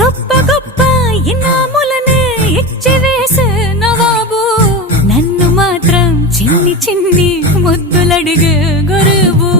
గొప్ప గొప్ప ఇనాములనే ఇచ్చి వేసే నవాబు నన్ను మాత్రం చిన్ని చిన్ని ముద్దులడిగే గురువు